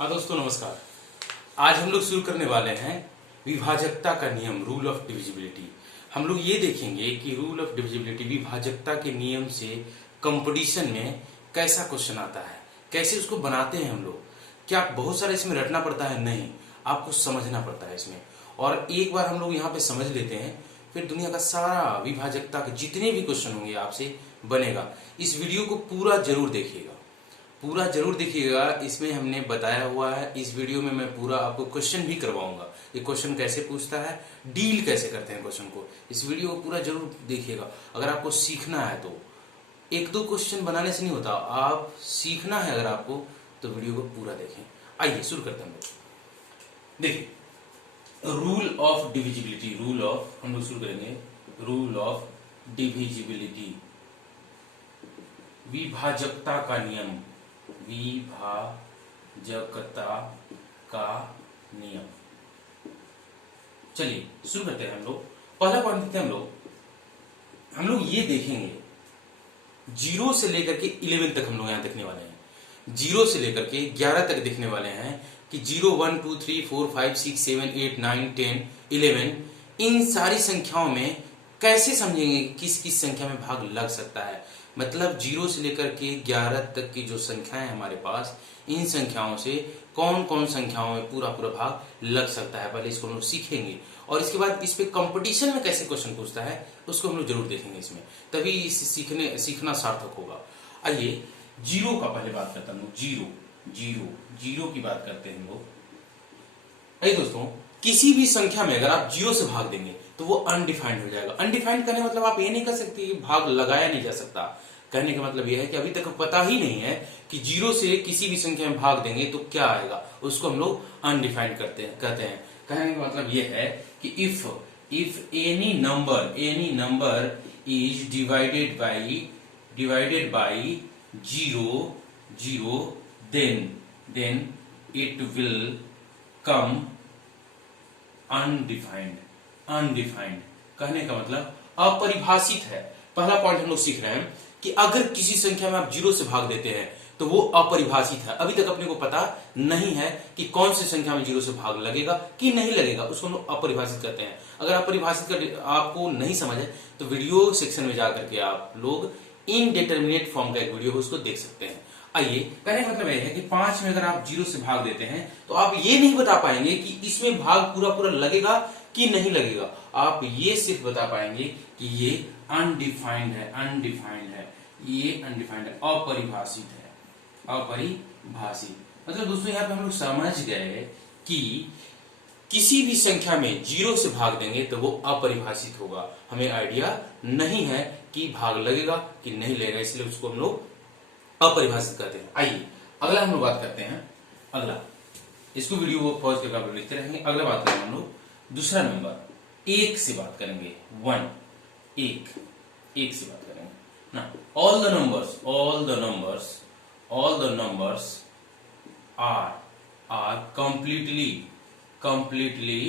हाँ दोस्तों नमस्कार। आज हम लोग शुरू करने वाले हैं विभाजकता का नियम, रूल ऑफ डिविजिबिलिटी। हम लोग ये देखेंगे कि रूल ऑफ डिविजिबिलिटी, विभाजकता के नियम से कंपटीशन में कैसा क्वेश्चन आता है, कैसे उसको बनाते हैं हम लोग। क्या बहुत सारा इसमें रटना पड़ता है? नहीं, आपको समझना पड़ता है इसमें। और एक बार हम लोग यहाँ पे समझ लेते हैं, फिर दुनिया का सारा विभाजकता के जितने भी क्वेश्चन होंगे आपसे बनेगा। इस वीडियो को पूरा जरूर देखिएगा, पूरा जरूर देखिएगा। इसमें हमने बताया हुआ है, इस वीडियो में मैं पूरा आपको क्वेश्चन भी करवाऊंगा। ये क्वेश्चन कैसे पूछता है, डील कैसे करते हैं क्वेश्चन को, इस वीडियो को पूरा जरूर देखिएगा। अगर आपको सीखना है तो एक दो क्वेश्चन बनाने से नहीं होता, आप सीखना है अगर आपको तो वीडियो को पूरा देखें। आइए शुरू करते हैं। देखिए, rule of divisibility, rule of, हम लोग शुरू करेंगे रूल ऑफ डिविजिबिलिटी, विभाजकता का नियम, विभाजकता का नियम। चलिए शुरू करते हैं। हम लोग पहला पॉइंट देखते हैं। हम लोग ये देखेंगे 0 से लेकर के 11 तक हम लोग यहां देखने वाले हैं। 0 से लेकर के 11 तक देखने वाले हैं कि 0 1 2 3 4 5 6 7 8 9 10 11, इन सारी संख्याओं में कैसे समझेंगे किस किस संख्या में भाग लग सकता है। मतलब 0 से लेकर के 11 तक की जो संख्याएं हमारे पास, इन संख्याओं से कौन कौन संख्याओं में पूरा पूरा भाग लग सकता है, पहले इसको हम लोग सीखेंगे। और इसके बाद इस पे कंपटीशन में कैसे क्वेश्चन पूछता है उसको हम लोग जरूर देखेंगे इसमें, तभी सीखना सार्थक होगा। आइए 0 का पहले बात करते हैं हम लोग। जीरो की बात करते हैं हम लोग। आइए दोस्तों, किसी भी संख्या में अगर आप 0 से भाग देंगे तो वो अनडिफाइंड हो जाएगा। अनडिफाइंड करने मतलब आप ये नहीं कर सकते कि भाग लगाया नहीं जा सकता। कहने का मतलब यह है कि अभी तक पता ही नहीं है कि 0 से किसी भी संख्या में भाग देंगे तो क्या आएगा, उसको हम लोग अनडिफाइंड कहते हैं। कहने का मतलब यह है कि if any number is divided by 0 then it will come undefined. कहने का मतलब अपरिभाषित है। पहला पॉइंट हम लोग सीख रहे हैं कि अगर किसी संख्या में आप 0 से भाग देते हैं तो वो अपरिभाषित है। अभी तक अपने को पता नहीं है कि कौन सी संख्या में 0 से भाग लगेगा कि नहीं लगेगा, उसको हम लोग अपरिभाषित कहते हैं। अगर अपरिभाषित कर आपको नहीं समझ है तो वीडियो सेक्शन में जाकर के आप लोग इनडिटरमिनेट फॉर्म का एक वीडियो है, उसको देख सकते हैं। आइए, कहने का मतलब यह है कि 5 में अगर आप 0 से भाग देते हैं तो आप ये नहीं बता पाएंगे कि इसमें भाग पूरा पूरा लगेगा कि नहीं लगेगा। आप ये सिर्फ बता पाएंगे कि ये अनडिफाइंड है, ये अनडिफाइंड है, अपरिभाषित है, अपरिभाषित। मतलब दोस्तों यहाँ पे हम लोग समझ गए कि किसी भी संख्या में 0 से भाग देंगे तो वो अपरिभाषित होगा। हमें आइडिया नहीं है कि भाग लगेगा कि नहीं लगेगा, इसलिए उसको हम लोग अपरिभाषित कहते हैं। आइए अगला हम लोग बात करते हैं। अगला, इसको वीडियो को पॉज करके आप लोग लिखते रहेंगे। अगला बात करेंगे हम लोग दूसरा नंबर 1 से बात करेंगे। 1 से बात करेंगे ना। All the numbers are completely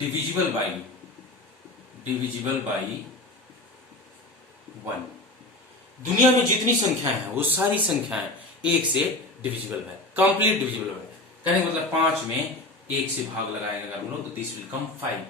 divisible by 1। दुनिया में जितनी संख्याएं हैं वो सारी संख्याएं 1 से डिविजिबल है, कंप्लीट डिविजिबल है। कहने का मतलब 5 में 1 से भाग लगाएंगे अगर हम लोग तो दिस विल कम 5।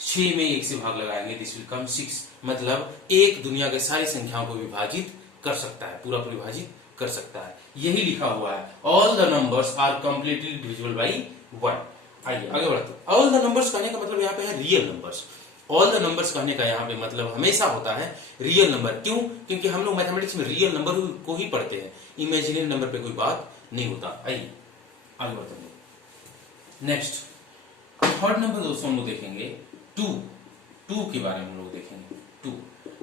6 में 1 से भाग लगाएंगे दिस विल कम 6। मतलब एक दुनिया के सारी संख्याओं को विभाजित कर सकता है, पूरा विभाजित कर सकता है। यही लिखा हुआ है, all the numbers are completely divisible by 1। आइए आगे बढ़ते हैं। ऑल द नंबर्स कहने का मतलब यहाँ पे है real numbers. All the numbers कहने का यहाँ पे मतलब हमेशा होता है रियल नंबर। क्यों? क्योंकि हम लोग मैथमेटिक्स में रियल नंबर को ही पढ़ते हैं, इमेजिनरी नंबर पे कोई बात नहीं होता। आइए आगे बढ़ते हैं। नेक्स्ट थर्ड नंबर दोस्तों हम लोग देखेंगे 2 के बारे में हम लोग देखेंगे। 2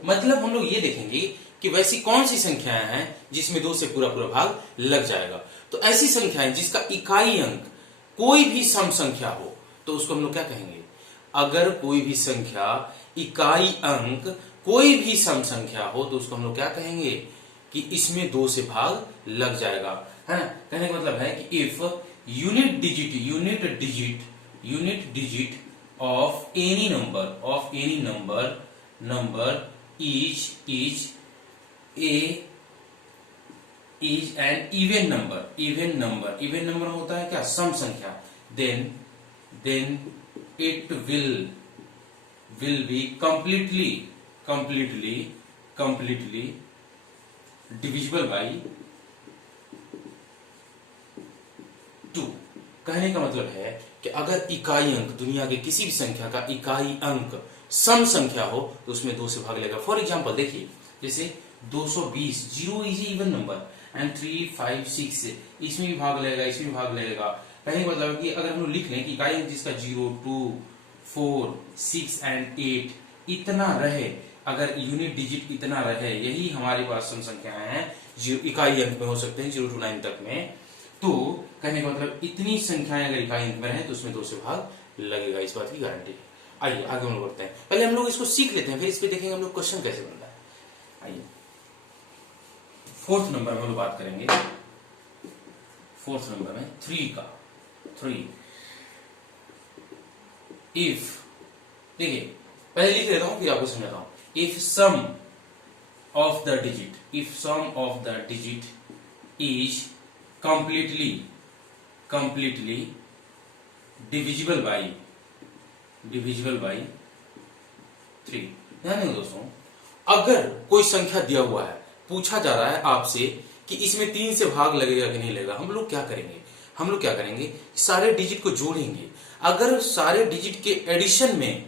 मतलब हम लोग ये देखेंगे कि वैसी कौन सी संख्याएं हैं जिसमें 2 से पूरा पूरा भाग लग जाएगा। तो ऐसी संख्याएं जिसका इकाई अंक कोई भी सम संख्या हो तो उसको हम लोग क्या कहेंगे। अगर कोई भी संख्या इकाई अंक कोई भी सम संख्या हो तो उसको हम लोग क्या कहेंगे कि इसमें 2 से भाग लग जाएगा, है ना। कहने का मतलब है कि if unit digit of any number is is an even number, even number होता है क्या, सम संख्या, then it will be completely divisible by 2। कहने का मतलब है कि अगर इकाई अंक दुनिया के किसी भी संख्या का इकाई अंक सम संख्या हो तो उसमें 2 से भाग लेगा। फॉर एग्जांपल देखिए, जैसे 220, 0 इज इवन नंबर एंड 3, 5, 6 इसमें भी भाग लेगा, इसमें भी भाग लेगा। कहने का मतलब कि अगर हम लोग लिख लें कि इकाई अंक जिसका 0, 2, 4, 6 एंड 8 इतना रहे, अगर यूनिट डिजिट इतना रहे, यही हमारे पास सम संख्याएं हैं जो इकाई अंक में हो सकते हैं 0 to 9 तक में। तो कहने का मतलब इतनी संख्याएं अगर इकाई अंक में रहे तो उसमें 2 से भाग लगेगा, इस बात की गारंटी है। आइए आगे हम लोग बढ़ते हैं, पहले हम लोग इसको सीख लेते हैं, फिर इस पे देखेंगे हम लोग क्वेश्चन कैसे बनता है। आइए 4th नंबर में हम लोग बात करेंगे, 4th नंबर में 3 का। 3 इफ, देखिए पहले लिख लेता हूं फिर आपको समझाता हूं। If sum of the digit is completely divisible by 3। ध्यान दें दोस्तों, अगर कोई संख्या दिया हुआ है, पूछा जा रहा है आपसे कि इसमें 3 से भाग लगेगा कि नहीं लगेगा, हम लोग क्या करेंगे, सारे डिजिट को जोड़ेंगे। अगर सारे डिजिट के एडिशन में,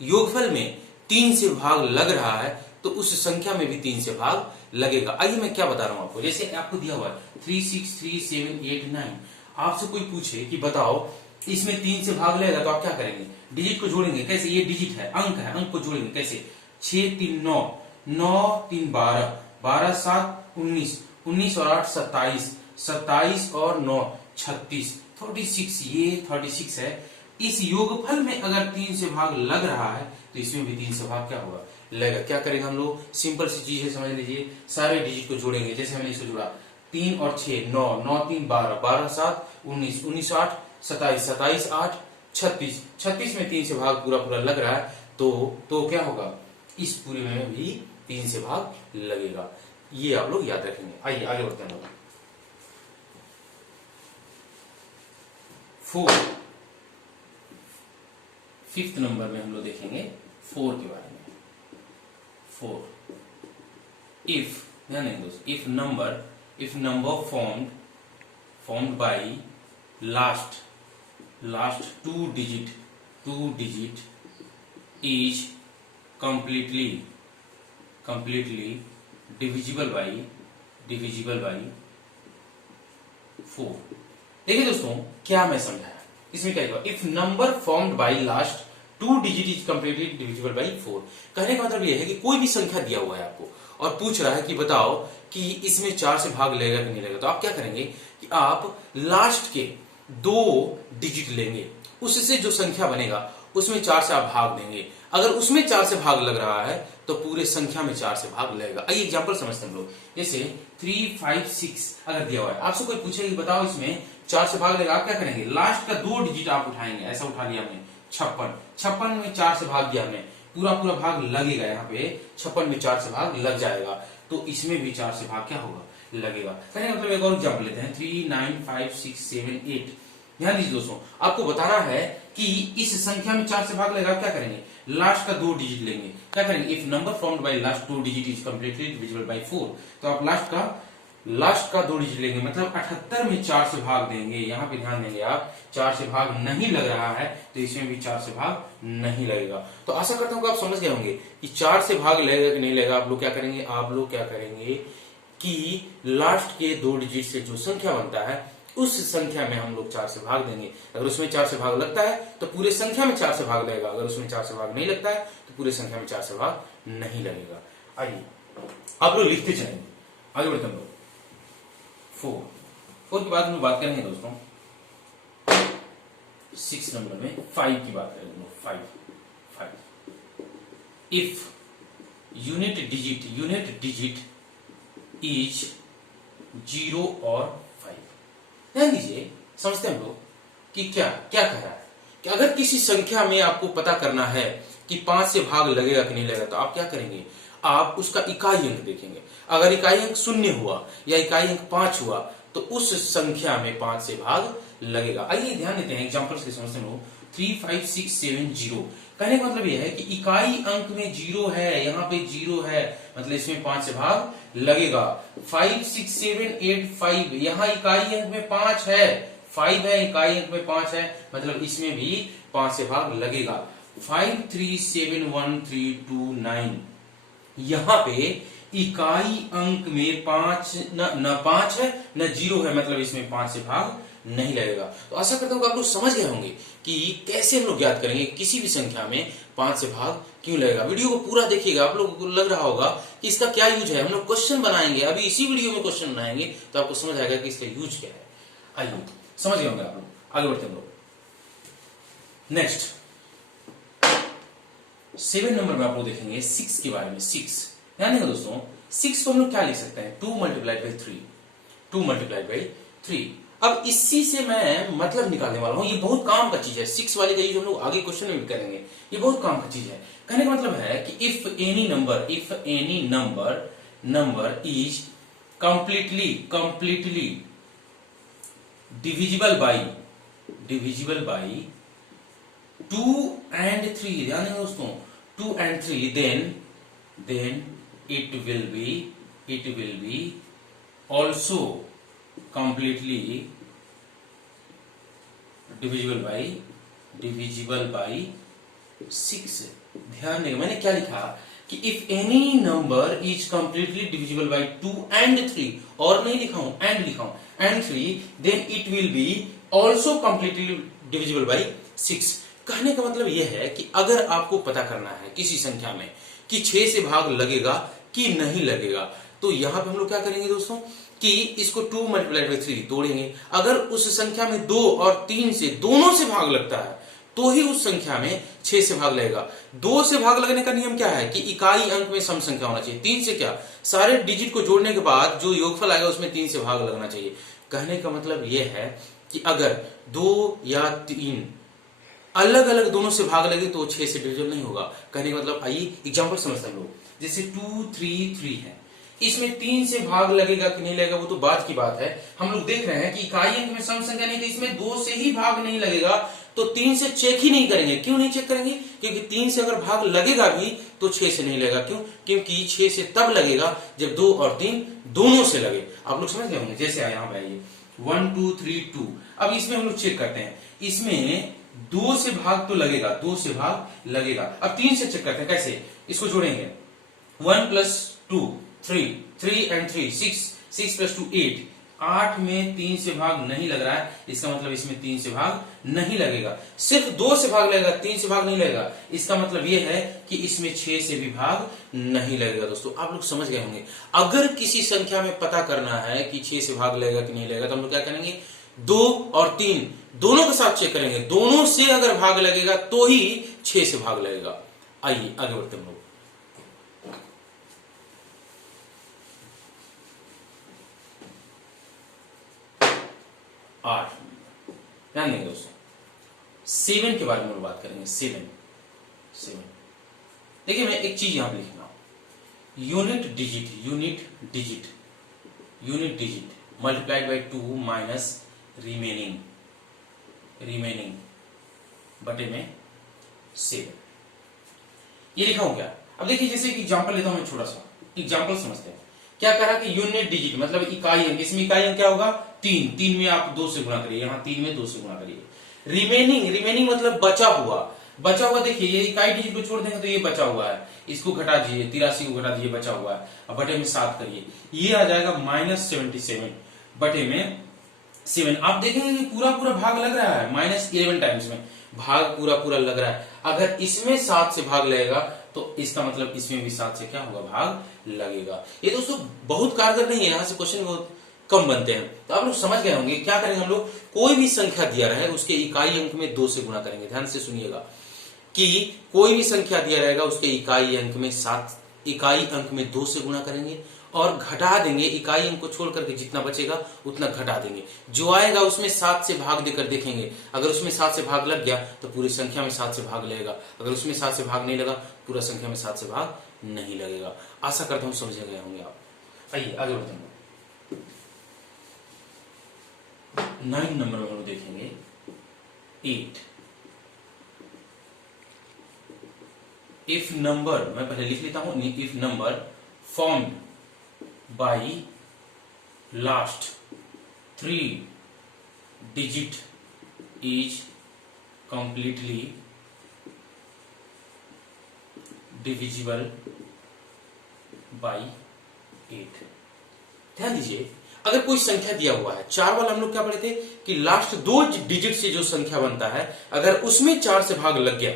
योगफल में 3 से भाग लग रहा है तो उस संख्या में भी 3 से भाग लगेगा। आइए मैं क्या बता रहा हूं आपको, जैसे आपको दिया हुआ है 3, 6, 3, 7, 8, 9, आपसे कोई पूछे कि बताओ इसमें 3 से भाग लगेगा तो आप क्या करेंगे, डिजिट को जोड़ेंगे। कैसे, ये डिजिट है, अंक को जोड़ेंगे कैसे, 6, 3, 9, 9, 3, 12, 12, 7, 19, 19 और 8, 27, 27 और 9, 36, 36, ये 36 है। इस योगफल में अगर 3 से भाग लग रहा है तो इसमें भी 3 से भाग क्या होगा, लगेगा। क्या करेंगे हम लोग, सिंपल सी चीज है, समझ लीजिए, सारे डिजिट को जोड़ेंगे। जैसे हमने इसको जोड़ा 3 और 6, 9, 9, 3, 12, 12, 7, 19, 19, 8, 27, 27, 8, 36, 36 में 3 से भाग पूरा लग रहा है तो क्या होगा, इस पूरे में भी 3 से भाग लगेगा। ये आप लोग याद रखेंगे। आइए आगे बढ़ते हैं लोग। 4, 5th नंबर में हम लोग देखेंगे 4 के बारे में। 4 इफ, ध्यान देंगे दोस्तों, if number formed by last 2 digit is completely divisible by 4। देखिए दोस्तों, क्या मैं समझाया इसमें, क्या होगा, if number formed by last 2 digit is completely divisible bye 4। कहने का मतलब यह है कि कोई भी संख्या दिया हुआ है आपको और पूछ रहा है कि बताओ कि इसमें 4 से भाग लगेगा कि नहीं लगेगा, तो आप क्या करेंगे कि आप लास्ट के 2 डिजिट लेंगे, उससे जो संख्या बनेगा उसमें 4 से आप भाग देंगे। अगर उसमें 4 से भाग लग रहा है तो पूरे संख्या में 4 से भाग लगेगा। आइए एग्जांपल समझते हैं हम लोग। जैसे 3, 5, 6 अगर दिया हुआ है, आपसे कोई पूछे कि बताओ इसमें 4 से भाग लगेगा, आप क्या करेंगे, लास्ट का 2 डिजिट आप उठाएंगे। ऐसा उठा लिया हमने 56 में 4 से भाग दिया हमने, पूरा भाग लगेगा। यहाँ पे 56 में 4 से भाग लग जाएगा तो इसमें भी 4 से भाग क्या होगा, लगेगा। कहने का मतलब एक और एग्जांपल लेते हैं, 3, 9, 5, 6, 7, 8। ध्यान दीजिए दोस्तों, आपको बताना है कि इस संख्या में 4 से भाग लगेगा, क्या करेंगे, लास्ट का 2 डिजिट लेंगे। क्या करेंगे, if number formed by last 2 digit is completely divisible bye 4, तो आप लास्ट का 2 डिजिट लेंगे, मतलब 78 में 4 से भाग देंगे। यहाँ पे ध्यान देंगे आप, 4 से भाग नहीं लग रहा है तो इसमें भी 4 से भाग नहीं लगेगा। तो आशा करता हूँ कि आप समझ गए होंगे कि 4 से भाग लगेगा कि नहीं लगेगा। आप लोग क्या करेंगे कि लास्ट के 2 डिजिट से जो संख्या बनता है उस संख्या में हम लोग 4 से भाग देंगे। अगर उसमें 4 से भाग लगता है तो पूरे संख्या में 4 से भाग लगेगा, अगर उसमें 4 से भाग नहीं लगता है तो पूरे संख्या में 4 से भाग नहीं लगेगा। आइए आप लोग लिखते चलेंगे, आगे बढ़ते हैं। 4 के बाद हम बात करेंगे दोस्तों 6 नंबर में 5 की बात करेंगे। 5 इफ यूनिट डिजिट इज 0 और 5। ध्यान दीजिए, समझते हैं हम लोग कि क्या कह रहा है कि अगर किसी संख्या में आपको पता करना है कि 5 से भाग लगेगा कि नहीं लगेगा, तो आप क्या करेंगे, आप उसका इकाई अंक देखेंगे। अगर इकाई अंक 0 हुआ या इकाई अंक 5 हुआ तो उस संख्या में 5 से भाग लगेगा। आइए ध्यान देते हैं एग्जांपल्स के समझते हैं। 3 5 6 7 0 कहने का मतलब यह है कि इकाई अंक में 0 है, यहाँ पे 0 है, मतलब इसमें 5 से भाग लगेगा। 5 6 7 8 5 यहाँ इकाई अंक में 5 है, 5 है, इकाई अंक में 5 है, मतलब इसमें भी 5 से भाग लगेगा। 5 3 7 1 3 2 9 यहाँ पे इकाई अंक में 5 न 5 है न 0 है, मतलब इसमें 5 से भाग नहीं लगेगा। तो आशा करता हूं कि आप लोग समझ गए होंगे कि कैसे हम लोग याद करेंगे किसी भी संख्या में 5 से भाग क्यों लगेगा। वीडियो को पूरा देखिएगा, आप लोगों को लग रहा होगा कि इसका क्या यूज है। हम लोग क्वेश्चन बनाएंगे, अभी इसी वीडियो में क्वेश्चन बनाएंगे तो आपको समझ आएगा कि इसका यूज क्या है। आइए समझ गए होंगे आप लोग, आगे बढ़ते हैं हम लोग। नेक्स्ट 7 नंबर में आप लोग देखेंगे 6 के बारे में। 6 ध्यान देंगे दोस्तों, 6 को हम लोग क्या लिख सकते हैं, 2 मल्टीप्लाइड बाई 3, 2 मल्टीप्लाइड बाई 3। अब इसी से मैं मतलब निकालने वाला हूं, ये बहुत काम का चीज है। 6 वाले का यूज हम लोग आगे क्वेश्चन में भी करेंगे, ये बहुत काम का चीज है। कहने का मतलब है कि if any number is completely divisible by 2 and 3, ध्यान देंगे दोस्तों, 2 and 3, then it will be also completely divisible by 6। ध्यान देंगे मैंने क्या लिखा कि if any number is completely divisible by 2 and 3, और नहीं लिखा हूं, एंड लिखा हूं, and 3, then it will be also completely divisible by 6। कहने का मतलब यह है कि अगर आपको पता करना है किसी संख्या में कि 6 से भाग लगेगा कि नहीं लगेगा, तो यहां पे हम लोग क्या करेंगे दोस्तों कि इसको 2 मल्टीप्लाइड बाई 3 तोड़ेंगे। अगर उस संख्या में 2 और 3 से दोनों से भाग लगता है तो ही उस संख्या में 6 से भाग लगेगा। 2 से भाग लगने का नियम क्या है कि इकाई अंक में सम संख्या होना चाहिए। 3 से क्या, सारे डिजिट को जोड़ने के बाद जो योगफल आएगा उसमें 3 से भाग लगना चाहिए। कहने का मतलब यह है कि अगर 2 या 3 अलग अलग दोनों से भाग लगे तो 6 से डिविजन नहीं होगा। कहने का मतलब आइए एग्जांपल समझते हैं हम लोग। जैसे 2 3 3 है, इसमें 3 से भाग लगेगा कि नहीं लगेगा वो तो बाद की बात है। हम लोग देख रहे हैं कि इकाई अंक में सम संख्या नहीं, तो इसमें 2 से ही भाग नहीं लगेगा, तो 3 से चेक ही नहीं करेंगे। क्यों नहीं चेक करेंगे, क्योंकि 3 से अगर भाग लगेगा भी तो 6 से नहीं लगेगा। क्यों, क्योंकि 6 से तब लगेगा जब 2 और 3 दोनों से लगे। आप लोग समझ गए होंगे। जैसे यहाँ पे आइए 1 2 3 2, अब इसमें हम लोग चेक करते हैं, इसमें 2 से भाग तो लगेगा, 2 से भाग लगेगा। अब 3 से चेक करते हैं, कैसे, इसको जोड़ेंगे 1 + 2 3, 3 and 3 6, 6 + 2 8, 8 में 3 से भाग नहीं लग रहा है, इसका मतलब इसमें 3 से भाग नहीं लगेगा। सिर्फ 2 से भाग लगेगा, 3 से भाग नहीं लगेगा, इसका मतलब यह है कि इसमें 6 से भी भाग नहीं लगेगा। दोस्तों आप लोग समझ गए होंगे। अगर किसी संख्या में पता करना है कि 6 से भाग लगेगा कि नहीं लगेगा तो हम लोग क्या करेंगे, 2 और 3 दोनों के साथ चेक करेंगे, दोनों से अगर भाग लगेगा तो ही 6 से भाग लगेगा। आइए आगे बढ़ते हैं हम लोग। 8 ध्यान देंगे दोस्तों, 7 के बारे में बात करेंगे। 7 देखिए मैं एक चीज यहां पे लिखना, unit digit multiplied by 2 minus remaining बटे में 7, ये लिखा हूं क्या। अब देखिए जैसे कि एग्जांपल लेता हूं मैं, छोटा सा एग्जांपल समझते हैं। क्या करा कि यूनिट डिजिट मतलब इकाई अंक, इसमें इकाई अंक क्या होगा 3 में आप 2 से गुणा करिए, यहां 3 में 2 से गुणा करिए। रिमेनिंग मतलब बचा हुआ देखिए ये इकाई डिजिट को छोड़ देंगे तो ये बचा हुआ है, इसको घटा दीजिए, 83 को घटा दीजिए, बचा हुआ है। अब बटे में 7 करिए, ये आ जाएगा -77 बटे में 7। आप देखेंगे कि पूरा भाग लग रहा है, -11 टाइम्स में भाग पूरा लग रहा है। अगर इसमें 7 से भाग लगेगा तो इसका मतलब इसमें भी 7 से क्या होगा, भाग लगेगा। ये दोस्तों बहुत कारगर नहीं है, यहां से क्वेश्चन बहुत कम बनते हैं। तो आप लोग समझ गए होंगे क्या करेंगे हम लोग, कोई भी संख्या दिया रहे उसके इकाई अंक में 2 से गुणा करेंगे। ध्यान से सुनिएगा कि कोई भी संख्या दिया रहेगा उसके इकाई अंक में 2 से गुणा करेंगे और घटा देंगे, इकाई अंक को छोड़ करके जितना बचेगा उतना घटा देंगे। जो आएगा उसमें 7 से भाग देकर देखेंगे, अगर उसमें 7 से भाग लग गया तो पूरी संख्या में 7 से भाग लगेगा, अगर उसमें 7 से भाग नहीं लगा पूरा संख्या में 7 से भाग नहीं लगेगा। आशा करता हूं समझ गए होंगे आप। आइए आगे बढ़ते हैं। 9 नंबर में हम देखेंगे 8। इफ नंबर, मैं पहले लिख लेता हूं, if number formed by last 3 digit is completely divisible by 8। ध्यान दीजिए, अगर कोई संख्या दिया हुआ है, 4 वाला हम लोग क्या पढ़े थे कि लास्ट 2 डिजिट से जो संख्या बनता है, अगर उसमें 4 से भाग लग गया,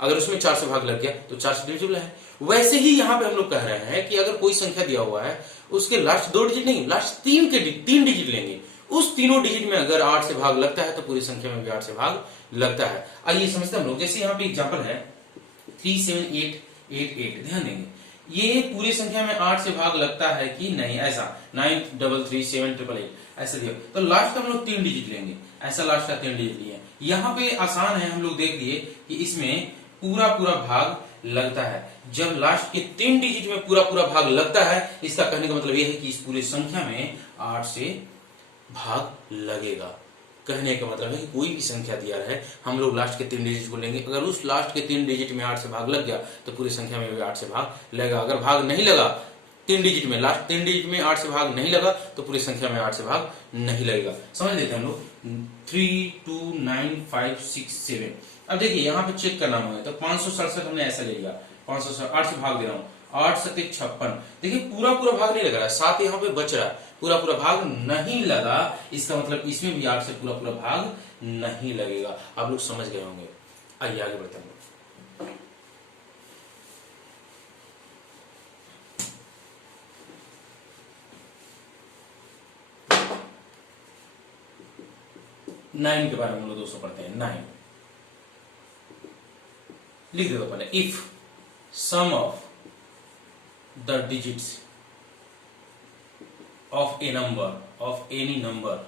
अगर उसमें 4 से भाग लग गया तो 4 से डिविजिबल है। वैसे ही यहां पे हम लोग कह रहे हैं कि अगर कोई संख्या दिया हुआ है, उसके लास्ट 2 डिजिट नहीं, लास्ट 3 डिजिट लेंगे, उस तीनों डिजिट में अगर 8 से भाग लगता है तो पूरी संख्या में भी 8 से भाग लगता है। आइए समझते हैं हम लोग। जैसे यहाँ पे एग्जांपल है 37888, ध्यान देंगे ये पूरी संख्या में 8 से भाग लगता है कि नहीं, ऐसा 933788 ऐसा दिया, तो लास्ट का हम लोग 3 डिजिट लेंगे, ऐसा लास्ट का 3 डिजिट लिए। यहाँ पे आसान है, हम लोग देख लिए कि इसमें पूरा पूरा भाग लगता है। जब लास्ट के 3 डिजिट में पूरा पूरा भाग लगता है, इसका कहने का मतलब यह है कि इस पूरी संख्या में 8 से भाग लगेगा। कहने का मतलब है कि कोई भी संख्या दिया रहे, हम लोग लास्ट के 3 डिजिट को लेंगे, अगर उस लास्ट के 3 डिजिट में 8 से भाग लग गया तो पूरी संख्या में भी 8 से भाग लगेगा। अगर भाग नहीं लगा 3 डिजिट में, लास्ट 3 डिजिट में 8 से भाग नहीं लगा तो पूरी संख्या में 8 से भाग नहीं लगेगा। समझ लेते हैं हम लोग। 3 2 9 5 6 7। अब देखिए यहाँ पे चेक करना है, तो 567 हमने ऐसा ले लिया, 567 8 से भाग दे रहा हूँ, 8 7 56। देखिए पूरा पूरा भाग नहीं लगा रहा, 7 यहाँ पे बच रहा, पूरा पूरा भाग नहीं लगा, इसका मतलब इसमें भी 8 से पूरा पूरा भाग नहीं लगेगा। आप लोग समझ गए होंगे। आइए आगे बढ़ते हैं। 9 के बारे में हम लोग दोस्तों पढ़ते हैं। 9 लिख दो पहले। If sum of the digits of a number, of any number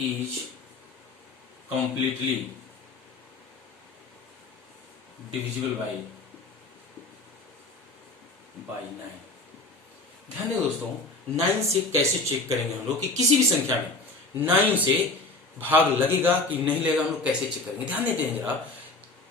is completely divisible by 9। ध्यान दें दोस्तों, 9 से कैसे चेक करेंगे हम लोग कि किसी भी संख्या में 9 से भाग लगेगा कि नहीं लगेगा, हम लोग कैसे चेक करेंगे। ध्यान देते हैं जरा।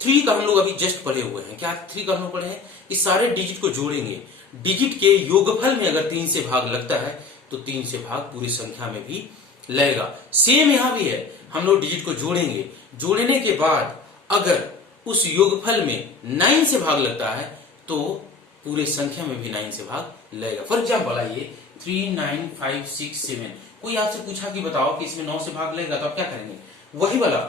3 का हम लोग अभी जस्ट पढ़े हुए हैं। क्या 3 का हम लोग पढ़े हैं? इस सारे डिजिट को जोड़ेंगे, डिजिट के योगफल में अगर 3 से भाग लगता है तो 3 से भाग पूरी संख्या में भी लगेगा। सेम यहां भी है, हम लोग डिजिट को जोड़ेंगे, जोड़ने के बाद अगर उस योगफल में 9 से भाग लगता है तो पूरे संख्या में भी 9 से भाग लगेगा। फॉर एग्जाम्पल आइए 3 9 5 6 7, कोई आपसे पूछा कि बताओ कि इसमें 9 से भाग लगेगा, तो आप क्या करेंगे? वही वाला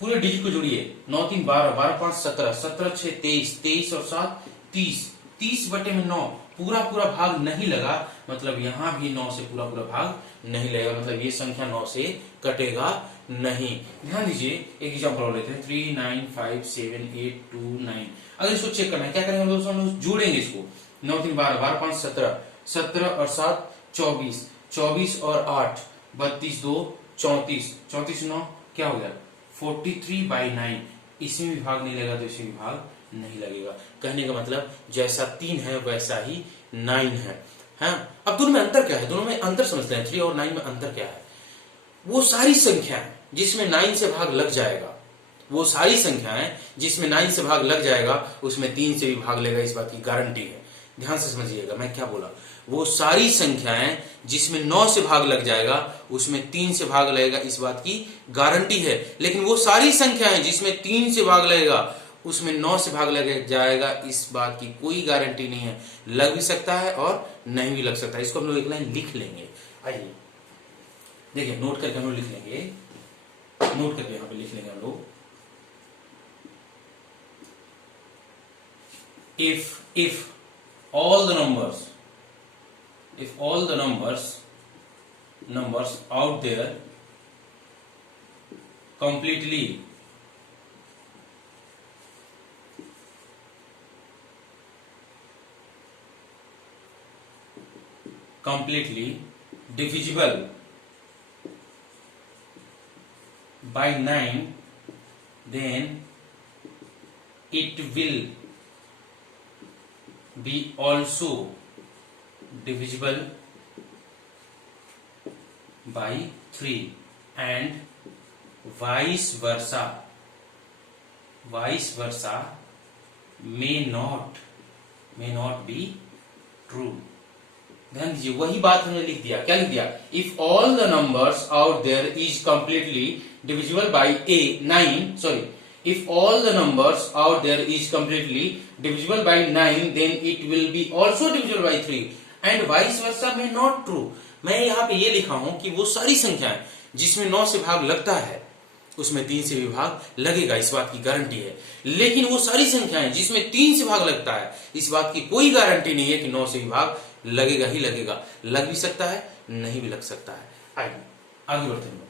पूरे डिजिट को जोड़िए, 9 3 12, 12 5 17, 17 6 23, 23 और 7 30, 30 बटे में 9, पूरा पूरा भाग नहीं लगा, मतलब यहां भी 9 से पूरा पूरा भाग नहीं लगेगा, मतलब ये संख्या 9 से कटेगा नहीं। ध्यान दीजिए, एक एग्जांपल और लेते हैं। 3 9 5 7 8 2 9। अगर इसको चेक करना है, क्या करेंगे दोस्तों? हम जोड़ेंगे इसको, 9 3 12, 12 5 17, 17 और 7 24, 24 और 8 32 2 34, 34 9 क्या हो गया? 43/9। इसमें भी भाग नहीं लगा तो इसमें भी भाग नहीं लगेगा। कहने का मतलब जैसा 3 है वैसा ही 9 है। हाँ, अब दोनों में अंतर क्या है? दोनों में अंतर समझते हैं। 3 और 9 में अंतर क्या है? वो सारी संख्याएं जिसमें 9 से भाग लग जाएगा, वो सारी संख्याएं जिसमें 9 से भाग लग जाएगा उसमें 3 से भी भाग लेगा, इस बात की गारंटी है। ध्यान से समझिएगा मैं क्या बोला। वो सारी संख्याएं जिसमें 9 से भाग लग जाएगा उसमें 3 से भाग लगेगा, इस बात की गारंटी है। लेकिन वो सारी संख्याएं जिसमें 3 से भाग लगेगा उसमें 9 से भाग लग जाएगा, इस बात की कोई गारंटी नहीं है। लग भी सकता है और नहीं भी लग सकता है। इसको हम लोग एक लाइन लिख लेंगे। आइए देखिए, नोट करके हम लोग लिख लेंगे, नोट करके यहां पे लिख लेंगे हम लोग। if all the numbers out there completely divisible by 9, then it will be also divisible by 3 and vice versa may not be true। ध्यान दीजिए, वही बात हमने लिख दिया। क्या लिख दिया? If all the numbers out there is completely divisible by if all the numbers out there is completely divisible by 9 then it will be also divisible by 3 and vice versa may not true। मैं यहाँ पे ये लिखा हूं कि वो सारी संख्याएं जिसमें 9 से भाग लगता है उसमें 3 से भी भाग लगेगा, इस बात की गारंटी है। लेकिन वो सारी संख्याएं जिसमें 3 से भाग लगता है, इस बात की कोई गारंटी नहीं है कि 9 से भी भाग लगेगा ही लगेगा। लग भी सकता है, नहीं भी लग सकता है। आगे बढ़ते हैं,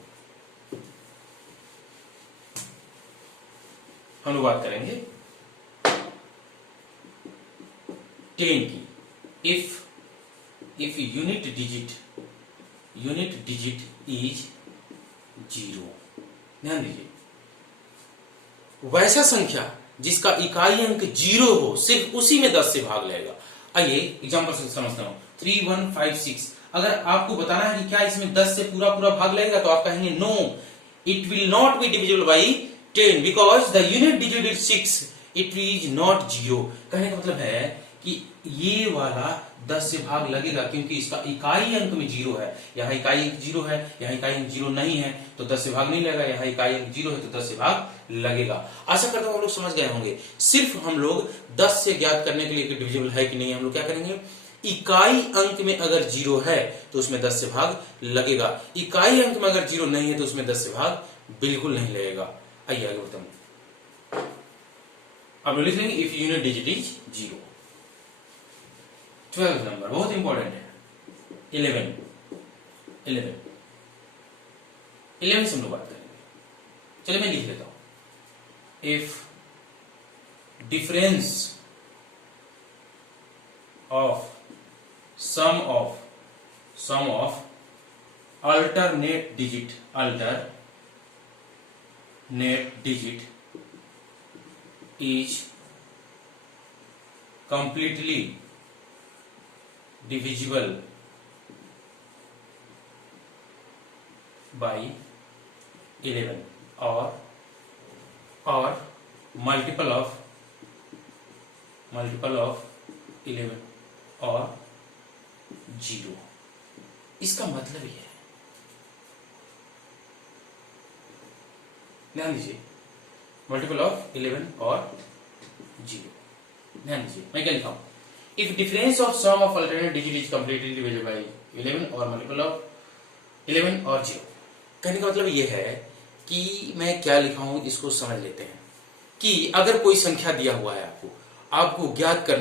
हम लोग बात करेंगे 10 की। If unit digit is 0। ध्यान दीजिए, वैसा संख्या जिसका इकाई अंक 0 हो, सिर्फ उसी में 10 से भाग लेगा। आइए एग्जांपल से समझता हूं। 3156, अगर आपको बताना है कि क्या इसमें 10 से पूरा भाग लगेगा, तो आप कहेंगे no, it will not be divisible by 10 because the unit digit is 6, it is not 0। कहने का मतलब है कि ये वाला 10 से भाग लगेगा क्योंकि इसका इकाई अंक में 0 है। यहाँ इकाई अंक 0 है, यहाँ इकाई अंक 0 नहीं है, तो 10 से भाग नहीं लगेगा। यहाँ इकाई अंक 0 है तो 10 से भाग लगेगा। आशा करता हूं आप लोग समझ गए होंगे। सिर्फ हम लोग 10 से ज्ञात करने के लिए कि डिविजिबल है कि नहीं, हम लोग क्या करेंगे, इकाई अंक में अगर 0 है तो उसमें 10 से भाग लगेगा, इकाई अंक में अगर 0 नहीं है तो उसमें 10 से भाग बिल्कुल नहीं लगेगा। आइए आगे बढ़ते हैं। अब लिख लेंगे if unit digit is 0। 12 number बहुत इंपॉर्टेंट है। 11 से हम लोग बात करेंगे। चलिए मैं लिख लेता हूं। If difference of sum of alternate digit is completely divisible by 11 or multiple of 11 और 0। इसका मतलब यह है, ध्यान दीजिए, मल्टीपल ऑफ 11 और 0। ध्यान दीजिए, मैं क्या लिखा हूं, if difference of sum of alternate digit is completely divisible by 11 और मल्टीपल ऑफ 11 और 0। कहने का मतलब यह है कि मैं क्या लिखा हूं इसको समझ लेते हैं कि अगर कोई संख्या दिया हुआ है आपको ज्ञात करना